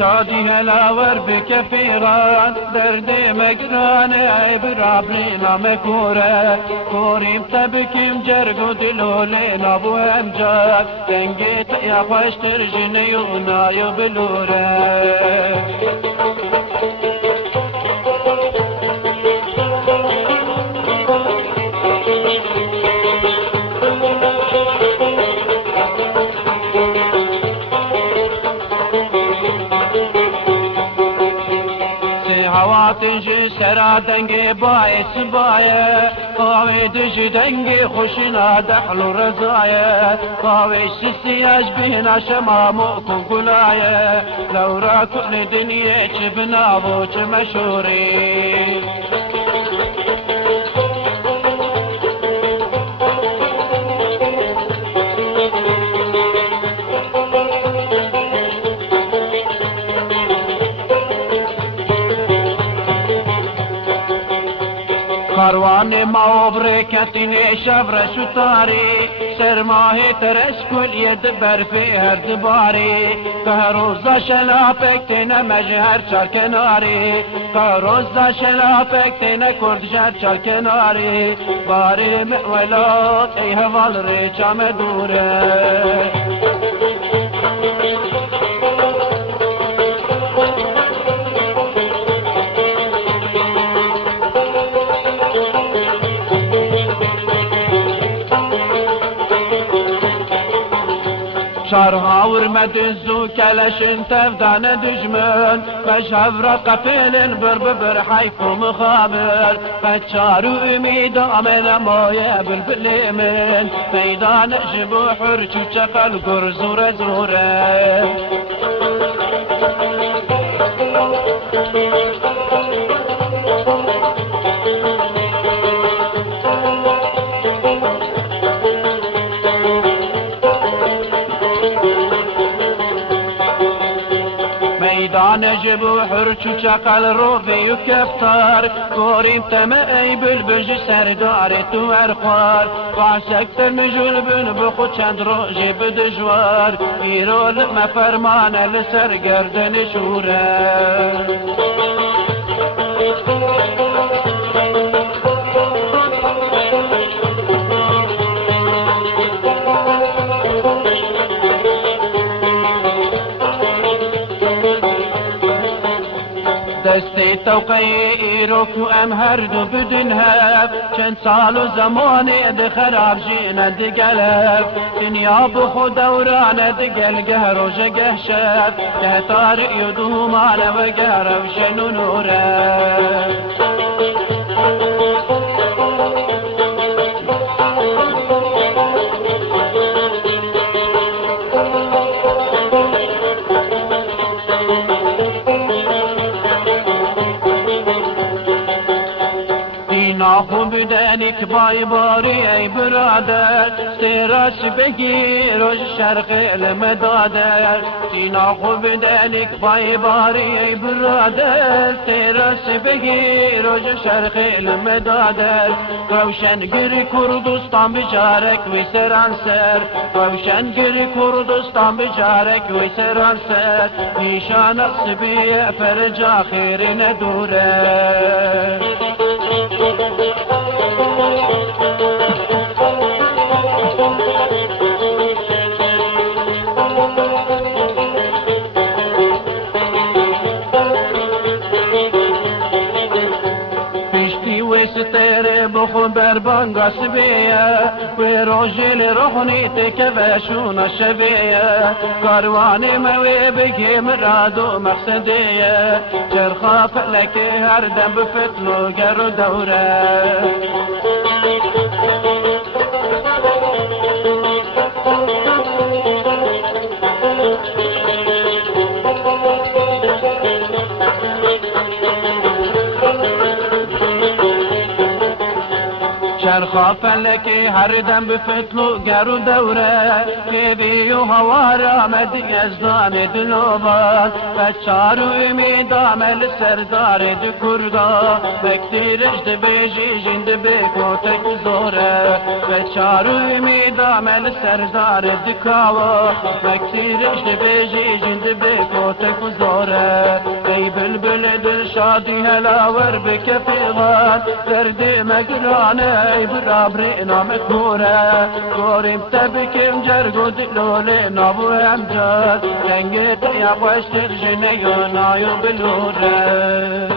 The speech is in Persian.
شادي هلاور بكفيران دردي مقران عيب رابرينا مكورة كوريم تبكيم جرقو دلولين ابو امجاد تنقيت يا خوش ترجني ونايو بلورة تجي سرا دنگي بايس بايا قاوي دجي دنگي خوشنا دحلو رزايا قاوي سياج بينا شمامو قلايا لو را كل دنيا جبنا بوش مشوري کاروان ما برکتینه شبر شتاری سرماه ترش کل ید برفی هر دباری که روزا شلاپک تینه مجهر چار کناری که روزا شلاپک تینه کردشر چار کناری باری مولات ای حوال ریچام دوره شارهاور مدزو كلاشن تفدان دجمن فشهفر قفل بر حيف مخابر فشارو اميد عمل مويا بالبلي من ميدان جبو حرشو شقل قرزور زوره نجبو حرشو شقل روفي وكفتار كوريم تمأي بالبج سردار توار خوار وعشقت المجول بن بخو چند روجي بدجوار ايرول ما فرمان لسر گردن شوره دستی توقعی روکو ام هر دو بدنها چند سال و زمانی ده خراب جینا دگلب دنیا بخو دوران دگل گهر و جگه شب ده تارق یدومان و گهرم شنو نوره خوب دنک بای باری ای برادر سیراش بگی روش شرق المدادر سینا خوب دنک بای باری ای برادر سیراش بگی روش شرق المدادر روشن گری کردستان بجارک وی سران سر روشن گری کردستان بجارک وی سران سر نیشان اصبی فرجا خیر ندوره ستاره بخو بربانگا سبیه و روژل روحنی تکوشون شبیه کاروان موی بگی مراد و مقصدیه چرخا فلک هر دم بفتلو گر و دوره خافلکی هر دم بفتلو گرو دوره که بیو هوارا مدی ازدان دلوبان بچارو امید آمل سردار دو کرگا بکتیرش ده بیجی جند بکوتک زوره بچارو امید آمل سردار دو کاوا بکتیرش ده بیجی جند بکوتک زوره ای بلبل دل شادی هلاور بکفیغان درد مگرانه ای برابری نامکوره گوریم تبکیم جرگو دلوله نابو امجاد جنگت یا خوشتر جنه یا نایو بلوره